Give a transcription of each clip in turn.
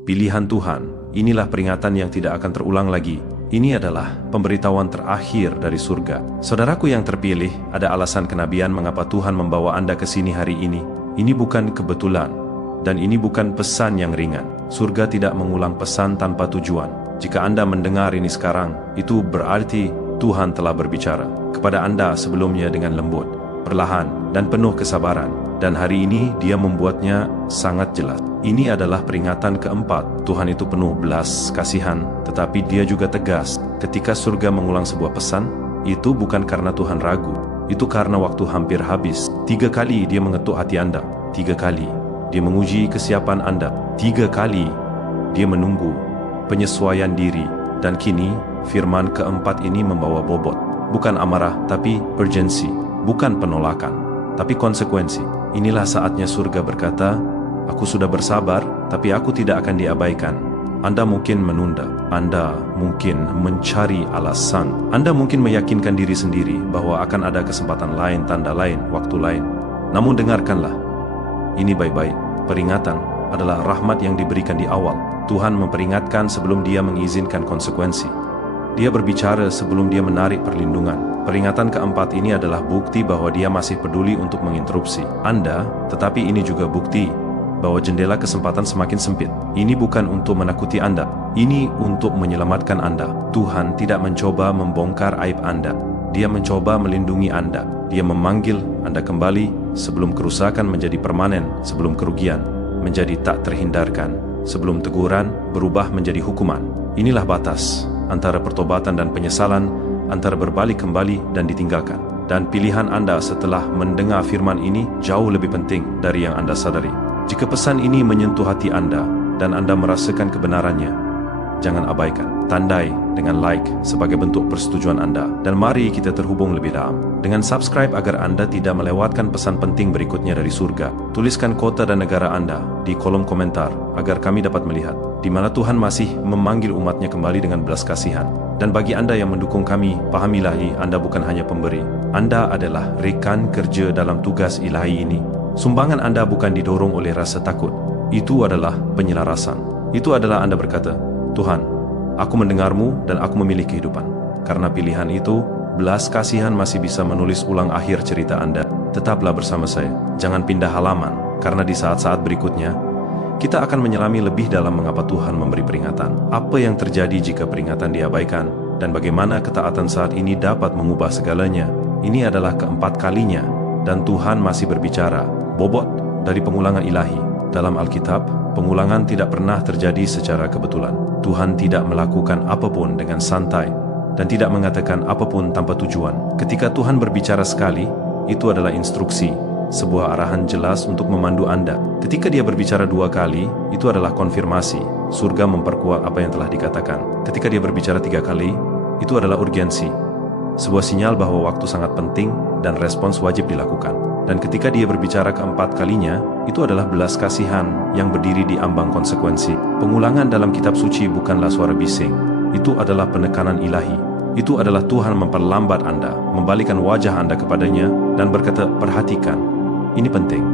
Pilihan Tuhan, inilah peringatan yang tidak akan terulang lagi. Ini adalah pemberitahuan terakhir dari surga. Saudaraku yang terpilih, ada alasan kenabian mengapa Tuhan membawa Anda ke sini hari ini. Ini bukan kebetulan, dan ini bukan pesan yang ringan. Surga tidak mengulang pesan tanpa tujuan. Jika Anda mendengar ini sekarang, itu berarti Tuhan telah berbicara kepada Anda sebelumnya dengan lembut, perlahan, dan penuh kesabaran. Dan hari ini Dia membuatnya sangat jelas. Ini adalah peringatan keempat. Tuhan itu penuh belas kasihan, tetapi Dia juga tegas. Ketika surga mengulang sebuah pesan, itu bukan karena Tuhan ragu. Itu karena waktu hampir habis. 3 kali Dia mengetuk hati Anda. 3 kali Dia menguji kesiapan Anda. 3 kali Dia menunggu penyesuaian diri. Dan kini, firman keempat ini membawa bobot. Bukan amarah, tapi urgensi. Bukan penolakan, tapi konsekuensi. Inilah saatnya surga berkata, aku sudah bersabar, tapi aku tidak akan diabaikan. Anda mungkin menunda, Anda mungkin mencari alasan, Anda mungkin meyakinkan diri sendiri bahwa akan ada kesempatan lain, tanda lain, waktu lain. Namun dengarkanlah, ini baik-baik. Peringatan adalah rahmat yang diberikan di awal. Tuhan memperingatkan sebelum Dia mengizinkan konsekuensi. Dia berbicara sebelum Dia menarik perlindungan. Peringatan keempat ini adalah bukti bahwa Dia masih peduli untuk menginterupsi Anda, tetapi ini juga bukti bahwa jendela kesempatan semakin sempit. Ini bukan untuk menakuti Anda, ini untuk menyelamatkan Anda. Tuhan tidak mencoba membongkar aib Anda. Dia mencoba melindungi Anda. Dia memanggil Anda kembali sebelum kerusakan menjadi permanen, sebelum kerugian menjadi tak terhindarkan, sebelum teguran berubah menjadi hukuman. Inilah batas antara pertobatan dan penyesalan, antara berbalik kembali dan ditinggalkan. Dan pilihan Anda setelah mendengar firman ini jauh lebih penting dari yang Anda sadari. Jika pesan ini menyentuh hati Anda dan Anda merasakan kebenarannya, jangan abaikan. Tandai dengan like sebagai bentuk persetujuan Anda. Dan mari kita terhubung lebih dalam dengan subscribe agar Anda tidak melewatkan pesan penting berikutnya dari surga. Tuliskan kota dan negara Anda di kolom komentar agar kami dapat melihat di mana Tuhan masih memanggil umatnya kembali dengan belas kasihan. Dan bagi Anda yang mendukung kami, pahamilah Anda bukan hanya pemberi. Anda adalah rekan kerja dalam tugas ilahi ini. Sumbangan Anda bukan didorong oleh rasa takut. Itu adalah penyelarasan. Itu adalah Anda berkata, Tuhan, aku mendengarmu dan aku memilih kehidupan. Karena pilihan itu, belas kasihan masih bisa menulis ulang akhir cerita Anda. Tetaplah bersama saya. Jangan pindah halaman, karena di saat-saat berikutnya, kita akan menyelami lebih dalam mengapa Tuhan memberi peringatan. Apa yang terjadi jika peringatan diabaikan, dan bagaimana ketaatan saat ini dapat mengubah segalanya. Ini adalah keempat kalinya, dan Tuhan masih berbicara. Bobot dari pengulangan ilahi. Dalam Alkitab, pengulangan tidak pernah terjadi secara kebetulan. Tuhan tidak melakukan apapun dengan santai, dan tidak mengatakan apapun tanpa tujuan. Ketika Tuhan berbicara sekali, itu adalah instruksi, sebuah arahan jelas untuk memandu Anda. Ketika Dia berbicara 2 kali, itu adalah konfirmasi. Surga memperkuat apa yang telah dikatakan. Ketika Dia berbicara 3 kali, itu adalah urgensi. Sebuah sinyal bahwa waktu sangat penting dan respons wajib dilakukan. Dan ketika Dia berbicara keempat kalinya, itu adalah belas kasihan yang berdiri di ambang konsekuensi. Pengulangan dalam kitab suci bukanlah suara bising. Itu adalah penekanan ilahi. Itu adalah Tuhan memperlambat Anda, membalikkan wajah Anda kepadanya, dan berkata, perhatikan. Ini penting.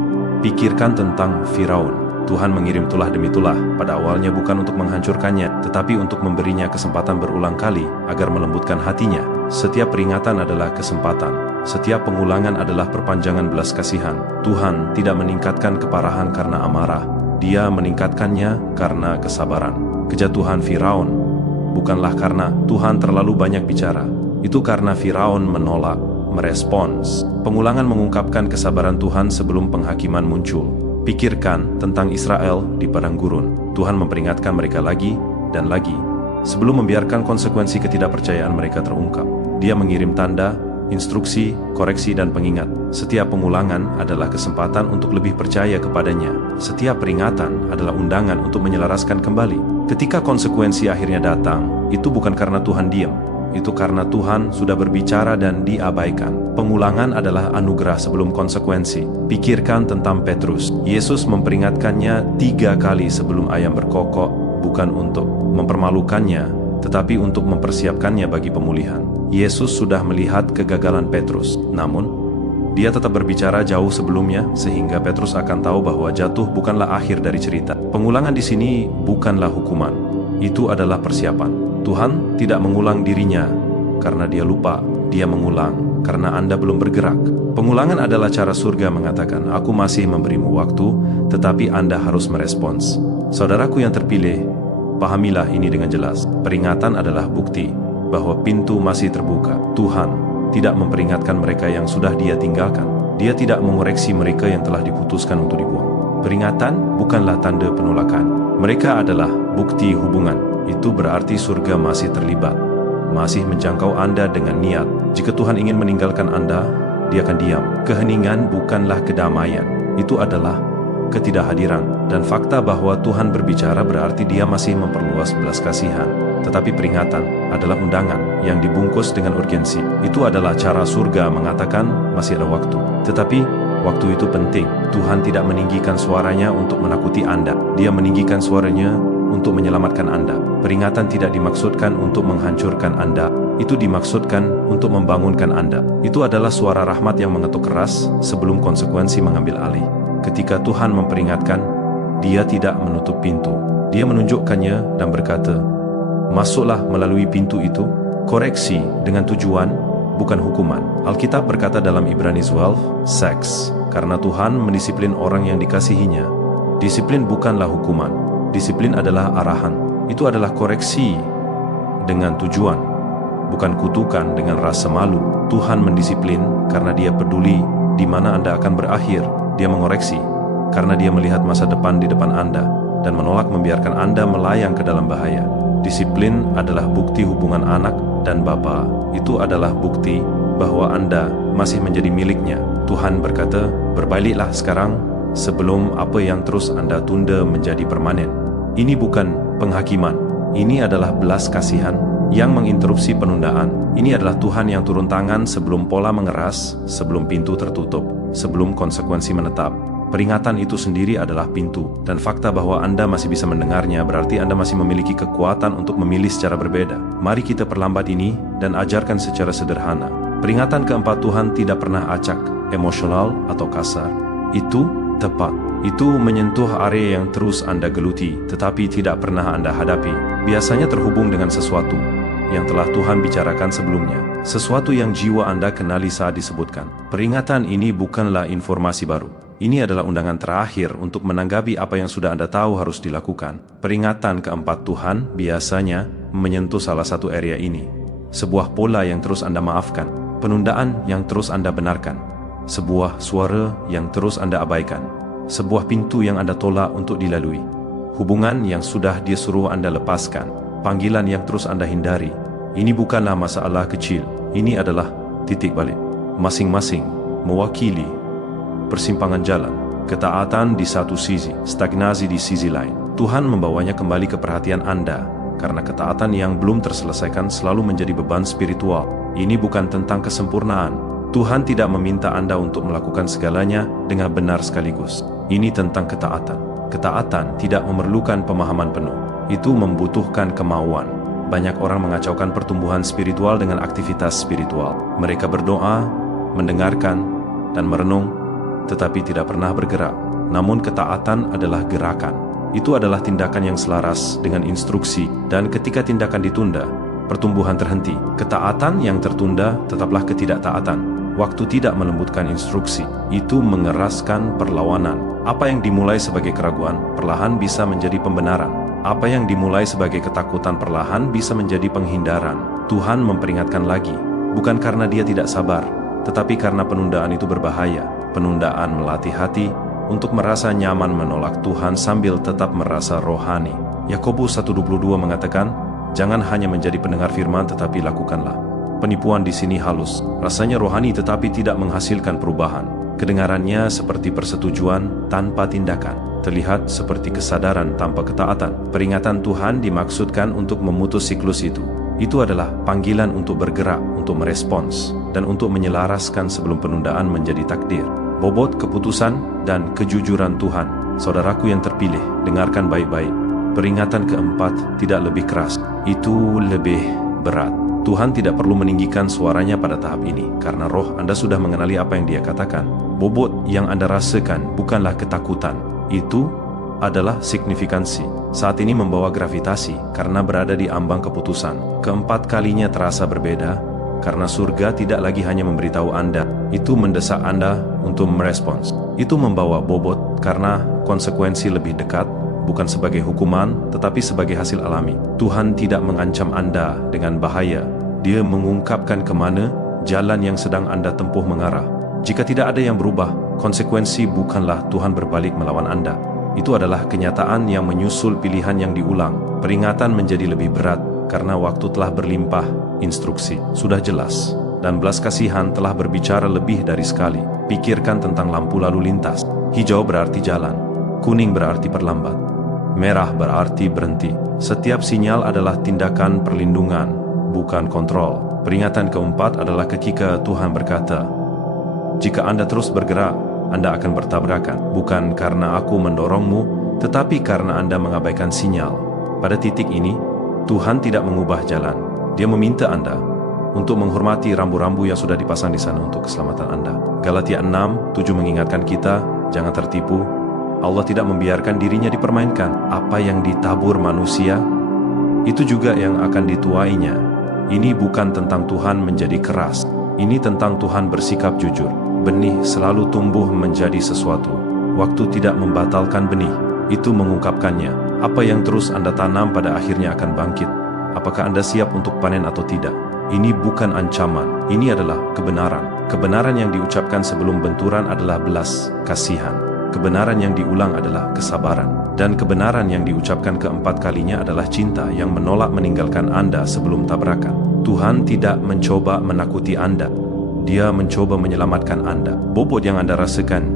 Pikirkan tentang Firaun. Tuhan mengirim tulah demi tulah, pada awalnya bukan untuk menghancurkannya, tetapi untuk memberinya kesempatan berulang kali, agar melembutkan hatinya. Setiap peringatan adalah kesempatan. Setiap pengulangan adalah perpanjangan belas kasihan. Tuhan tidak meningkatkan keparahan karena amarah. Dia meningkatkannya karena kesabaran. Kejatuhan Firaun bukanlah karena Tuhan terlalu banyak bicara. Itu karena Firaun menolak, merespons. Pengulangan mengungkapkan kesabaran Tuhan sebelum penghakiman muncul. Pikirkan tentang Israel di padang gurun. Tuhan memperingatkan mereka lagi dan lagi, sebelum membiarkan konsekuensi ketidakpercayaan mereka terungkap. Dia mengirim tanda, instruksi, koreksi, dan pengingat. Setiap pengulangan adalah kesempatan untuk lebih percaya kepadanya. Setiap peringatan adalah undangan untuk menyelaraskan kembali. Ketika konsekuensi akhirnya datang, itu bukan karena Tuhan diam. Itu karena Tuhan sudah berbicara dan diabaikan. Pengulangan adalah anugerah sebelum konsekuensi. Pikirkan tentang Petrus. Yesus memperingatkannya 3 kali sebelum ayam berkokok, bukan untuk mempermalukannya, tetapi untuk mempersiapkannya bagi pemulihan. Yesus sudah melihat kegagalan Petrus. Namun, Dia tetap berbicara jauh sebelumnya, sehingga Petrus akan tahu bahwa jatuh bukanlah akhir dari cerita. Pengulangan di sini bukanlah hukuman. Itu adalah persiapan. Tuhan tidak mengulang dirinya karena dia lupa. Dia mengulang karena Anda belum bergerak. Pengulangan adalah cara surga mengatakan, aku masih memberimu waktu, tetapi Anda harus merespons. Saudaraku yang terpilih, pahamilah ini dengan jelas. Peringatan adalah bukti bahwa pintu masih terbuka. Tuhan tidak memperingatkan mereka yang sudah Dia tinggalkan. Dia tidak mengoreksi mereka yang telah diputuskan untuk dibuang. Peringatan bukanlah tanda penolakan. Mereka adalah bukti hubungan. Itu berarti surga masih terlibat, masih menjangkau Anda dengan niat. Jika Tuhan ingin meninggalkan Anda, Dia akan diam. Keheningan bukanlah kedamaian. Itu adalah ketidakhadiran. Dan fakta bahwa Tuhan berbicara berarti Dia masih memperluas belas kasihan. Tetapi peringatan adalah undangan yang dibungkus dengan urgensi. Itu adalah cara surga mengatakan masih ada waktu. Tetapi waktu itu penting. Tuhan tidak meninggikan suaranya untuk menakuti Anda. Dia meninggikan suaranya untuk menyelamatkan Anda. Peringatan tidak dimaksudkan untuk menghancurkan Anda. Itu dimaksudkan untuk membangunkan Anda. Itu adalah suara rahmat yang mengetuk keras sebelum konsekuensi mengambil alih. Ketika Tuhan memperingatkan, Dia tidak menutup pintu. Dia menunjukkannya dan berkata, masuklah melalui pintu itu. Koreksi dengan tujuan, bukan hukuman. Alkitab berkata dalam Ibrani 12, seks, karena Tuhan mendisiplin orang yang dikasihinya. Disiplin bukanlah hukuman. Disiplin adalah arahan. Itu adalah koreksi dengan tujuan, bukan kutukan dengan rasa malu. Tuhan mendisiplin karena Dia peduli di mana Anda akan berakhir. Dia mengoreksi karena Dia melihat masa depan di depan Anda dan menolak membiarkan Anda melayang ke dalam bahaya. Disiplin adalah bukti hubungan anak dan bapa. Itu adalah bukti bahwa Anda masih menjadi miliknya. Tuhan berkata, berbaliklah sekarang sebelum apa yang terus Anda tunda menjadi permanen. Ini bukan penghakiman. Ini adalah belas kasihan yang menginterupsi penundaan. Ini adalah Tuhan yang turun tangan sebelum pola mengeras, sebelum pintu tertutup, sebelum konsekuensi menetap. Peringatan itu sendiri adalah pintu, dan fakta bahwa Anda masih bisa mendengarnya berarti Anda masih memiliki kekuatan untuk memilih secara berbeda. Mari kita perlambat ini dan ajarkan secara sederhana. Peringatan keempat, Tuhan tidak pernah acak, emosional atau kasar. Itu tepat. Itu menyentuh area yang terus Anda geluti, tetapi tidak pernah Anda hadapi. Biasanya terhubung dengan sesuatu yang telah Tuhan bicarakan sebelumnya. Sesuatu yang jiwa Anda kenali saat disebutkan. Peringatan ini bukanlah informasi baru. Ini adalah undangan terakhir untuk menanggapi apa yang sudah Anda tahu harus dilakukan. Peringatan keempat Tuhan biasanya menyentuh salah satu area ini. Sebuah pola yang terus Anda maafkan. Penundaan yang terus Anda benarkan. Sebuah suara yang terus Anda abaikan. Sebuah pintu yang Anda tolak untuk dilalui. Hubungan yang sudah Dia suruh Anda lepaskan. Panggilan yang terus Anda hindari. Ini bukanlah masalah kecil. Ini adalah titik balik. Masing-masing mewakili persimpangan jalan. Ketaatan di satu sisi, stagnasi di sisi lain. Tuhan membawanya kembali ke perhatian Anda, karena ketaatan yang belum terselesaikan selalu menjadi beban spiritual. Ini bukan tentang kesempurnaan. Tuhan tidak meminta Anda untuk melakukan segalanya dengan benar sekaligus. Ini tentang ketaatan. Ketaatan tidak memerlukan pemahaman penuh. Itu membutuhkan kemauan. Banyak orang mengacaukan pertumbuhan spiritual dengan aktivitas spiritual. Mereka berdoa, mendengarkan, dan merenung, tetapi tidak pernah bergerak. Namun ketaatan adalah gerakan. Itu adalah tindakan yang selaras dengan instruksi, dan ketika tindakan ditunda, pertumbuhan terhenti. Ketaatan yang tertunda tetaplah ketidaktaatan. Waktu tidak melembutkan instruksi, itu mengeraskan perlawanan. Apa yang dimulai sebagai keraguan, perlahan bisa menjadi pembenaran. Apa yang dimulai sebagai ketakutan, perlahan bisa menjadi penghindaran. Tuhan memperingatkan lagi, bukan karena Dia tidak sabar, tetapi karena penundaan itu berbahaya. Penundaan melatih hati untuk merasa nyaman menolak Tuhan sambil tetap merasa rohani. Yakobus 1:22 mengatakan, jangan hanya menjadi pendengar firman tetapi lakukanlah. Penipuan di sini halus, rasanya rohani tetapi tidak menghasilkan perubahan. Kedengarannya seperti persetujuan tanpa tindakan, terlihat seperti kesadaran tanpa ketaatan. Peringatan Tuhan dimaksudkan untuk memutus siklus itu. Itu adalah panggilan untuk bergerak, untuk merespons, dan untuk menyelaraskan sebelum penundaan menjadi takdir. Bobot keputusan dan kejujuran Tuhan. Saudaraku yang terpilih, dengarkan baik-baik. Peringatan keempat tidak lebih keras, itu lebih berat. Tuhan tidak perlu meninggikan suaranya pada tahap ini, karena roh Anda sudah mengenali apa yang Dia katakan. Bobot yang Anda rasakan bukanlah ketakutan, itu adalah signifikansi. Saat ini membawa gravitasi, karena berada di ambang keputusan. Keempat kalinya terasa berbeda, karena surga tidak lagi hanya memberitahu Anda, itu mendesak Anda untuk merespons. Itu membawa bobot, karena konsekuensi lebih dekat, bukan sebagai hukuman, tetapi sebagai hasil alami. Tuhan tidak mengancam Anda dengan bahaya. Dia mengungkapkan kemana jalan yang sedang Anda tempuh mengarah. Jika tidak ada yang berubah, konsekuensi bukanlah Tuhan berbalik melawan Anda. Itu adalah kenyataan yang menyusul pilihan yang diulang. Peringatan menjadi lebih berat, karena waktu telah berlimpah, instruksi sudah jelas, dan belas kasihan telah berbicara lebih dari sekali. Pikirkan tentang lampu lalu lintas. Hijau berarti jalan, kuning berarti perlambat, merah berarti berhenti. Setiap sinyal adalah tindakan perlindungan, bukan kontrol. Peringatan keempat adalah ketika Tuhan berkata, jika Anda terus bergerak, Anda akan bertabrakan. Bukan karena aku mendorongmu, tetapi karena Anda mengabaikan sinyal. Pada titik ini, Tuhan tidak mengubah jalan. Dia meminta Anda untuk menghormati rambu-rambu yang sudah dipasang di sana untuk keselamatan Anda. Galatia 6:7 mengingatkan kita, jangan tertipu. Allah tidak membiarkan dirinya dipermainkan. Apa yang ditabur manusia, itu juga yang akan dituainya. Ini bukan tentang Tuhan menjadi keras. Ini tentang Tuhan bersikap jujur. Benih selalu tumbuh menjadi sesuatu. Waktu tidak membatalkan benih, itu mengungkapkannya. Apa yang terus Anda tanam pada akhirnya akan bangkit. Apakah Anda siap untuk panen atau tidak? Ini bukan ancaman, ini adalah kebenaran. Kebenaran yang diucapkan sebelum benturan adalah belas kasihan. Kebenaran yang diulang adalah kesabaran. Dan kebenaran yang diucapkan keempat kalinya adalah cinta yang menolak meninggalkan Anda sebelum tabrakan. Tuhan tidak mencoba menakuti Anda. Dia mencoba menyelamatkan Anda. Bobot yang Anda rasakan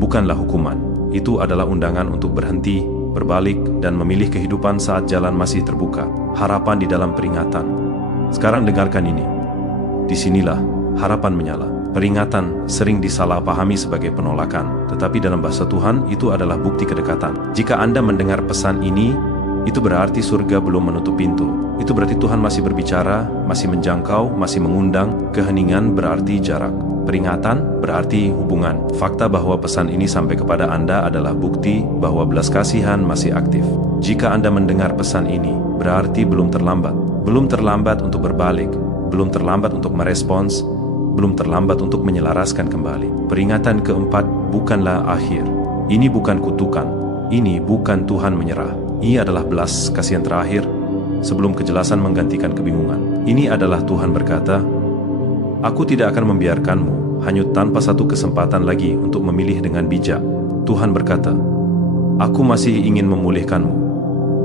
bukanlah hukuman. Itu adalah undangan untuk berhenti, berbalik, dan memilih kehidupan saat jalan masih terbuka. Harapan di dalam peringatan. Sekarang dengarkan ini. Disinilah harapan menyala. Peringatan sering disalahpahami sebagai penolakan, tetapi dalam bahasa Tuhan itu adalah bukti kedekatan. Jika Anda mendengar pesan ini, itu berarti surga belum menutup pintu. Itu berarti Tuhan masih berbicara, masih menjangkau, masih mengundang. Keheningan berarti jarak. Peringatan berarti hubungan. Fakta bahwa pesan ini sampai kepada Anda adalah bukti bahwa belas kasihan masih aktif. Jika Anda mendengar pesan ini, berarti belum terlambat. Belum terlambat untuk berbalik, belum terlambat untuk merespons, belum terlambat untuk menyelaraskan kembali. Peringatan keempat bukanlah akhir. Ini bukan kutukan. Ini bukan Tuhan menyerah. Ini adalah belas kasihan terakhir sebelum kejelasan menggantikan kebingungan. Ini adalah Tuhan berkata, aku tidak akan membiarkanmu hanyut tanpa satu kesempatan lagi untuk memilih dengan bijak. Tuhan berkata, aku masih ingin memulihkanmu.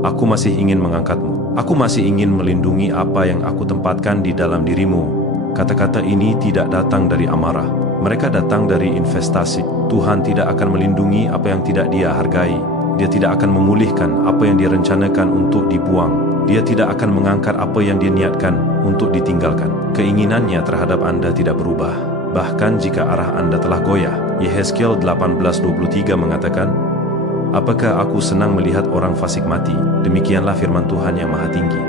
Aku masih ingin mengangkatmu. Aku masih ingin melindungi apa yang aku tempatkan di dalam dirimu. Kata-kata ini tidak datang dari amarah. Mereka datang dari investasi. Tuhan tidak akan melindungi apa yang tidak Dia hargai. Dia tidak akan memulihkan apa yang Dia rencanakan untuk dibuang. Dia tidak akan mengangkat apa yang Dia niatkan untuk ditinggalkan. Keinginannya terhadap Anda tidak berubah, bahkan jika arah Anda telah goyah. Yehezkiel 18:23 mengatakan, apakah aku senang melihat orang fasik mati? Demikianlah firman Tuhan yang Maha Tinggi.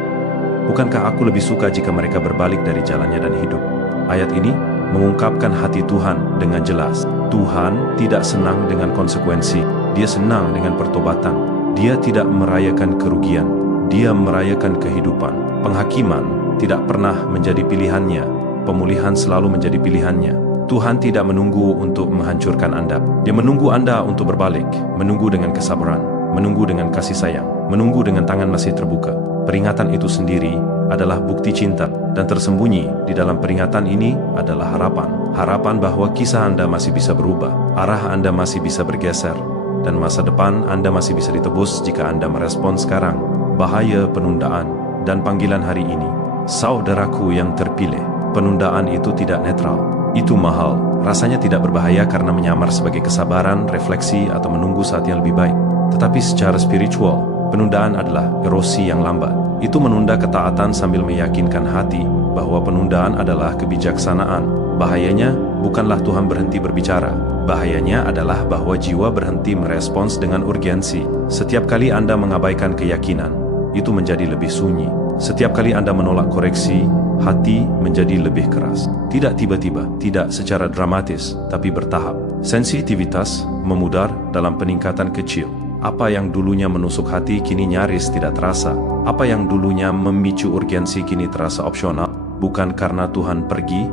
Bukankah aku lebih suka jika mereka berbalik dari jalannya dan hidup? Ayat ini mengungkapkan hati Tuhan dengan jelas. Tuhan tidak senang dengan konsekuensi. Dia senang dengan pertobatan. Dia tidak merayakan kerugian. Dia merayakan kehidupan. Penghakiman tidak pernah menjadi pilihannya. Pemulihan selalu menjadi pilihannya. Tuhan tidak menunggu untuk menghancurkan Anda. Dia menunggu Anda untuk berbalik. Menunggu dengan kesabaran. Menunggu dengan kasih sayang. Menunggu dengan tangan masih terbuka. Peringatan itu sendiri adalah bukti cinta, dan tersembunyi di dalam peringatan ini adalah harapan. Harapan bahwa kisah Anda masih bisa berubah, arah Anda masih bisa bergeser, dan masa depan Anda masih bisa ditebus jika Anda merespon sekarang. Bahaya penundaan dan panggilan hari ini. Saudaraku yang terpilih, penundaan itu tidak netral. Itu mahal. Rasanya tidak berbahaya karena menyamar sebagai kesabaran, refleksi, atau menunggu saat yang lebih baik. Tetapi secara spiritual, penundaan adalah erosi yang lambat. Itu menunda ketaatan sambil meyakinkan hati bahwa penundaan adalah kebijaksanaan. Bahayanya bukanlah Tuhan berhenti berbicara. Bahayanya adalah bahwa jiwa berhenti merespons dengan urgensi. Setiap kali Anda mengabaikan keyakinan, itu menjadi lebih sunyi. Setiap kali Anda menolak koreksi, hati menjadi lebih keras. Tidak tiba-tiba, tidak secara dramatis, tapi bertahap. Sensitivitas memudar dalam peningkatan kecil. Apa yang dulunya menusuk hati kini nyaris tidak terasa. Apa yang dulunya memicu urgensi kini terasa opsional. Bukan karena Tuhan pergi,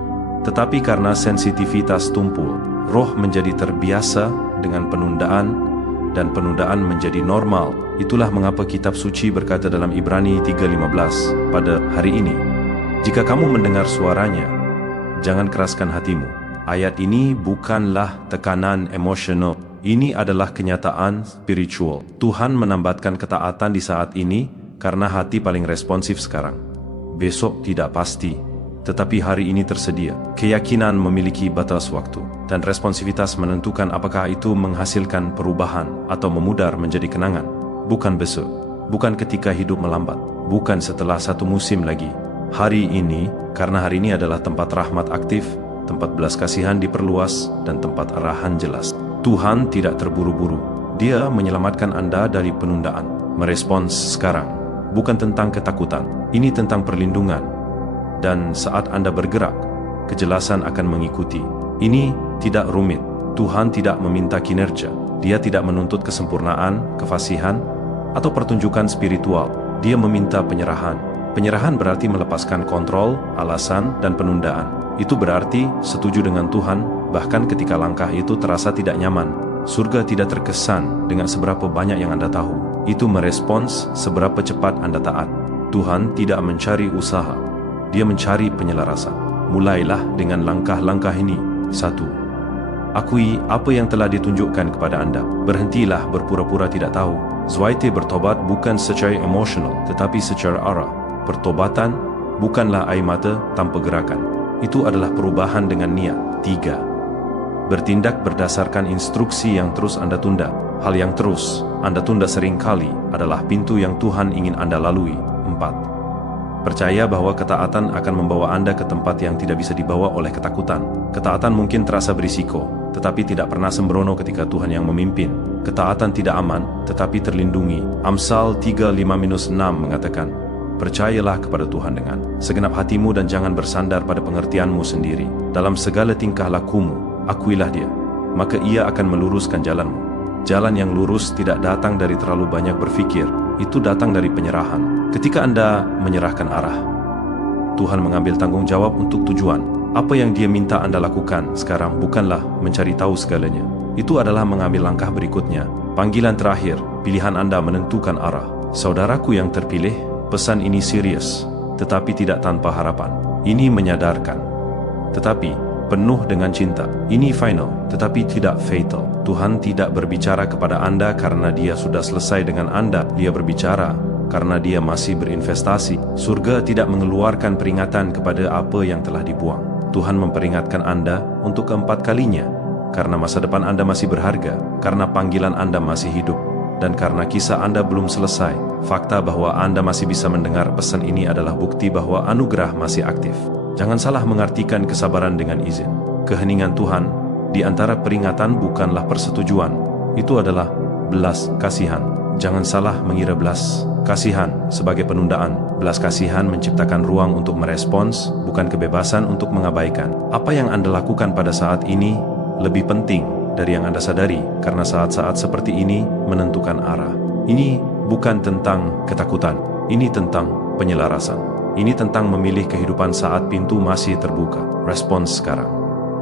tetapi karena sensitivitas tumpul. Roh menjadi terbiasa dengan penundaan, dan penundaan menjadi normal. Itulah mengapa kitab suci berkata dalam Ibrani 3:15 pada hari ini, jika kamu mendengar suaranya, jangan keraskan hatimu. Ayat ini bukanlah tekanan emosional. Ini adalah kenyataan spiritual. Tuhan menambatkan ketaatan di saat ini karena hati paling responsif sekarang. Besok tidak pasti, tetapi hari ini tersedia. Keyakinan memiliki batas waktu, dan responsivitas menentukan apakah itu menghasilkan perubahan atau memudar menjadi kenangan. Bukan besok, bukan ketika hidup melambat, bukan setelah satu musim lagi. Hari ini, karena hari ini adalah tempat rahmat aktif, tempat belas kasihan diperluas, dan tempat arahan jelas. Tuhan tidak terburu-buru. Dia menyelamatkan Anda dari penundaan. Merespons sekarang, bukan tentang ketakutan. Ini tentang perlindungan. Dan saat Anda bergerak, kejelasan akan mengikuti. Ini tidak rumit. Tuhan tidak meminta kinerja. Dia tidak menuntut kesempurnaan, kefasihan, atau pertunjukan spiritual. Dia meminta penyerahan. Penyerahan berarti melepaskan kontrol, alasan, dan penundaan. Itu berarti setuju dengan Tuhan, bahkan ketika langkah itu terasa tidak nyaman. Surga tidak terkesan dengan seberapa banyak yang Anda tahu. Itu merespons seberapa cepat Anda taat. Tuhan tidak mencari usaha. Dia mencari penyelarasan. Mulailah dengan langkah-langkah ini. 1. Akui apa yang telah ditunjukkan kepada Anda. Berhentilah berpura-pura tidak tahu. Zweite bertobat bukan secara emosional, tetapi secara arah. Pertobatan bukanlah air mata tanpa gerakan. Itu adalah perubahan dengan niat. 3. Bertindak berdasarkan instruksi yang terus Anda tunda. Hal yang terus Anda tunda seringkali adalah pintu yang Tuhan ingin Anda lalui. 4. Percaya bahwa ketaatan akan membawa Anda ke tempat yang tidak bisa dibawa oleh ketakutan. Ketaatan mungkin terasa berisiko, tetapi tidak pernah sembrono ketika Tuhan yang memimpin. Ketaatan tidak aman, tetapi terlindungi. Amsal 3:5-6 mengatakan, percayalah kepada Tuhan dengan segenap hatimu dan jangan bersandar pada pengertianmu sendiri. Dalam segala tingkah lakumu, akuilah Dia, maka Ia akan meluruskan jalanmu. Jalan yang lurus tidak datang dari terlalu banyak berfikir, itu datang dari penyerahan. Ketika Anda menyerahkan arah, Tuhan mengambil tanggung jawab untuk tujuan. Apa yang Dia minta Anda lakukan sekarang bukanlah mencari tahu segalanya. Itu adalah mengambil langkah berikutnya. Panggilan terakhir, pilihan Anda menentukan arah. Saudaraku yang terpilih, pesan ini serius, tetapi tidak tanpa harapan. Ini menyadarkan, tetapi penuh dengan cinta. Ini final, tetapi tidak fatal. Tuhan tidak berbicara kepada Anda karena Dia sudah selesai dengan Anda. Dia berbicara karena Dia masih berinvestasi. Surga tidak mengeluarkan peringatan kepada apa yang telah dibuang. Tuhan memperingatkan Anda untuk keempat kalinya, karena masa depan Anda masih berharga, karena panggilan Anda masih hidup, dan karena kisah Anda belum selesai. Fakta bahwa Anda masih bisa mendengar pesan ini adalah bukti bahwa anugerah masih aktif. Jangan salah mengartikan kesabaran dengan izin. Keheningan Tuhan di antara peringatan bukanlah persetujuan. Itu adalah belas kasihan. Jangan salah mengira belas kasihan sebagai penundaan. Belas kasihan menciptakan ruang untuk merespons, bukan kebebasan untuk mengabaikan. Apa yang Anda lakukan pada saat ini lebih penting dari yang Anda sadari, karena saat-saat seperti ini menentukan arah. Ini bukan tentang ketakutan, ini tentang penyelarasan. Ini tentang memilih kehidupan saat pintu masih terbuka. Respons sekarang.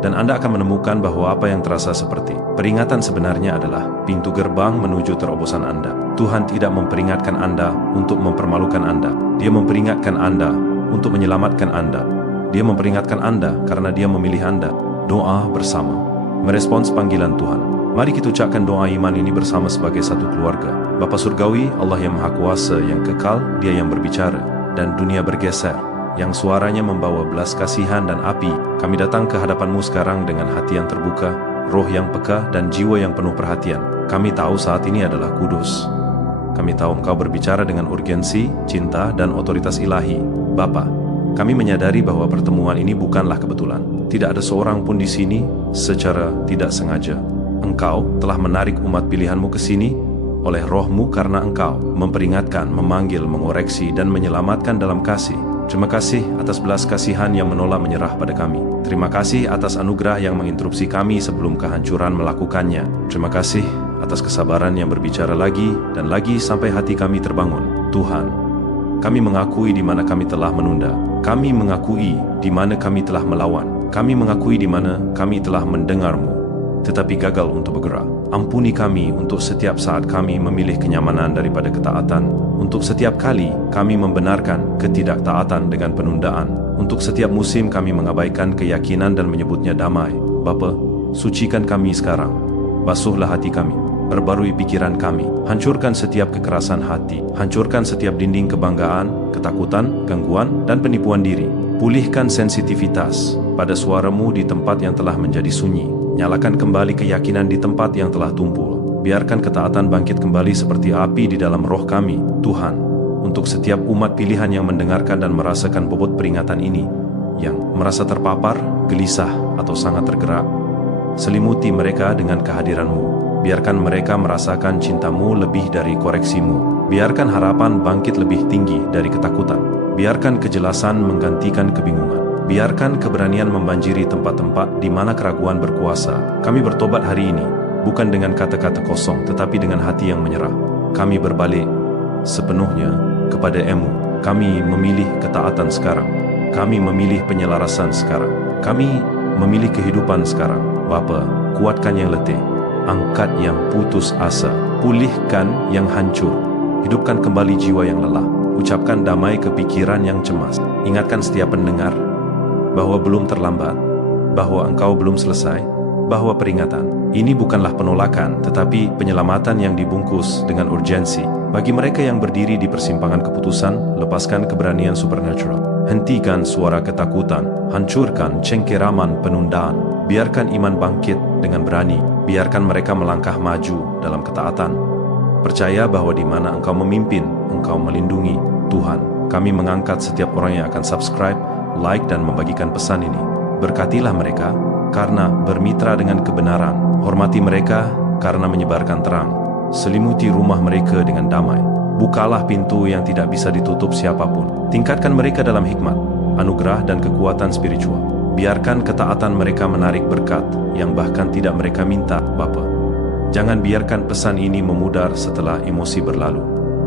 Dan Anda akan menemukan bahwa apa yang terasa seperti peringatan sebenarnya adalah pintu gerbang menuju terobosan Anda. Tuhan tidak memperingatkan Anda untuk mempermalukan Anda. Dia memperingatkan Anda untuk menyelamatkan Anda. Dia memperingatkan Anda karena Dia memilih Anda. Doa bersama. Merespons panggilan Tuhan. Mari kita ucapkan doa iman ini bersama sebagai satu keluarga. Bapa Surgawi, Allah yang Maha Kuasa, yang kekal, Dia yang berbicara, dan dunia bergeser, yang suaranya membawa belas kasihan dan api. Kami datang ke hadapan-Mu sekarang dengan hati yang terbuka, roh yang peka, dan jiwa yang penuh perhatian. Kami tahu saat ini adalah kudus. Kami tahu Engkau berbicara dengan urgensi, cinta, dan otoritas ilahi. Bapa, kami menyadari bahwa pertemuan ini bukanlah kebetulan. Tidak ada seorang pun di sini secara tidak sengaja. Engkau telah menarik umat pilihan-Mu ke sini oleh Roh-Mu karena Engkau memperingatkan, memanggil, mengoreksi, dan menyelamatkan dalam kasih. Terima kasih atas belas kasihan yang menolak menyerah pada kami. Terima kasih atas anugerah yang menginterupsi kami sebelum kehancuran melakukannya. Terima kasih atas kesabaran yang berbicara lagi dan lagi sampai hati kami terbangun. Tuhan, kami mengakui di mana kami telah menunda. Kami mengakui di mana kami telah melawan. Kami mengakui di mana kami telah mendengar-Mu, tetapi gagal untuk bergerak. Ampuni kami untuk setiap saat kami memilih kenyamanan daripada ketaatan. Untuk setiap kali kami membenarkan ketidaktaatan dengan penundaan. Untuk setiap musim kami mengabaikan keyakinan dan menyebutnya damai. Bapa, sucikan kami sekarang. Basuhlah hati kami. Perbarui pikiran kami. Hancurkan setiap kekerasan hati. Hancurkan setiap dinding kebanggaan, ketakutan, gangguan, dan penipuan diri. Pulihkan sensitivitas pada suara-Mu di tempat yang telah menjadi sunyi. Nyalakan kembali keyakinan di tempat yang telah tumpul. Biarkan ketaatan bangkit kembali seperti api di dalam roh kami, Tuhan. Untuk setiap umat pilihan yang mendengarkan dan merasakan bobot peringatan ini, yang merasa terpapar, gelisah, atau sangat tergerak, selimuti mereka dengan kehadiran-Mu. Biarkan mereka merasakan cinta-Mu lebih dari koreksi-Mu. Biarkan harapan bangkit lebih tinggi dari ketakutan. Biarkan kejelasan menggantikan kebingungan. Biarkan keberanian membanjiri tempat-tempat di mana keraguan berkuasa. Kami bertobat hari ini, bukan dengan kata-kata kosong, tetapi dengan hati yang menyerah. Kami berbalik sepenuhnya kepada-Mu. Kami memilih ketaatan sekarang. Kami memilih penyelarasan sekarang. Kami memilih kehidupan sekarang. Bapa, kuatkan yang letih. Angkat yang putus asa. Pulihkan yang hancur. Hidupkan kembali jiwa yang lelah. Ucapkan damai ke pikiran yang cemas. Ingatkan setiap pendengar bahwa belum terlambat, bahwa Engkau belum selesai, bahwa peringatan ini bukanlah penolakan, tetapi penyelamatan yang dibungkus dengan urgensi. Bagi mereka yang berdiri di persimpangan keputusan, lepaskan keberanian supernatural. Hentikan suara ketakutan, hancurkan cengkeraman penundaan. Biarkan iman bangkit dengan berani. Biarkan mereka melangkah maju dalam ketaatan. Percaya bahwa di mana Engkau memimpin, Engkau melindungi. Tuhan, kami mengangkat setiap orang yang akan subscribe, like, dan membagikan pesan ini. Berkatilah mereka karena bermitra dengan kebenaran. Hormati mereka karena menyebarkan terang. Selimuti rumah mereka dengan damai. Bukalah pintu yang tidak bisa ditutup siapapun. Tingkatkan mereka dalam hikmat, anugerah, dan kekuatan spiritual. Biarkan ketaatan mereka menarik berkat yang bahkan tidak mereka minta, Bapa. Jangan biarkan pesan ini memudar setelah emosi berlalu.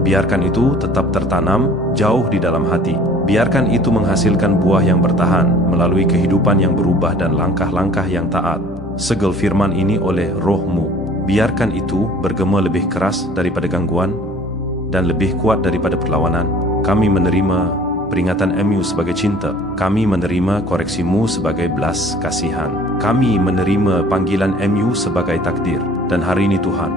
Biarkan itu tetap tertanam jauh di dalam hati. Biarkan itu menghasilkan buah yang bertahan melalui kehidupan yang berubah dan langkah-langkah yang taat. Segel firman ini oleh Roh-Mu. Biarkan itu bergema lebih keras daripada gangguan dan lebih kuat daripada perlawanan. Kami menerima peringatan MU sebagai cinta. Kami menerima koreksi-Mu sebagai belas kasihan. Kami menerima panggilan MU sebagai takdir. Dan hari ini Tuhan,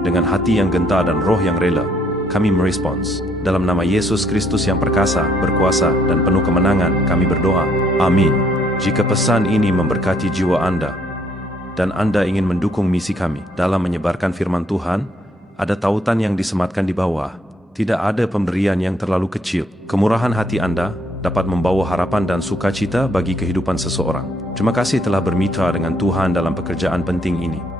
dengan hati yang gentar dan roh yang rela, kami merespons. Dalam nama Yesus Kristus yang perkasa, berkuasa, dan penuh kemenangan, kami berdoa. Amin. Jika pesan ini memberkati jiwa Anda, dan Anda ingin mendukung misi kami dalam menyebarkan firman Tuhan, ada tautan yang disematkan di bawah. Tidak ada pemberian yang terlalu kecil. Kemurahan hati Anda dapat membawa harapan dan sukacita bagi kehidupan seseorang. Terima kasih telah bermitra dengan Tuhan dalam pekerjaan penting ini.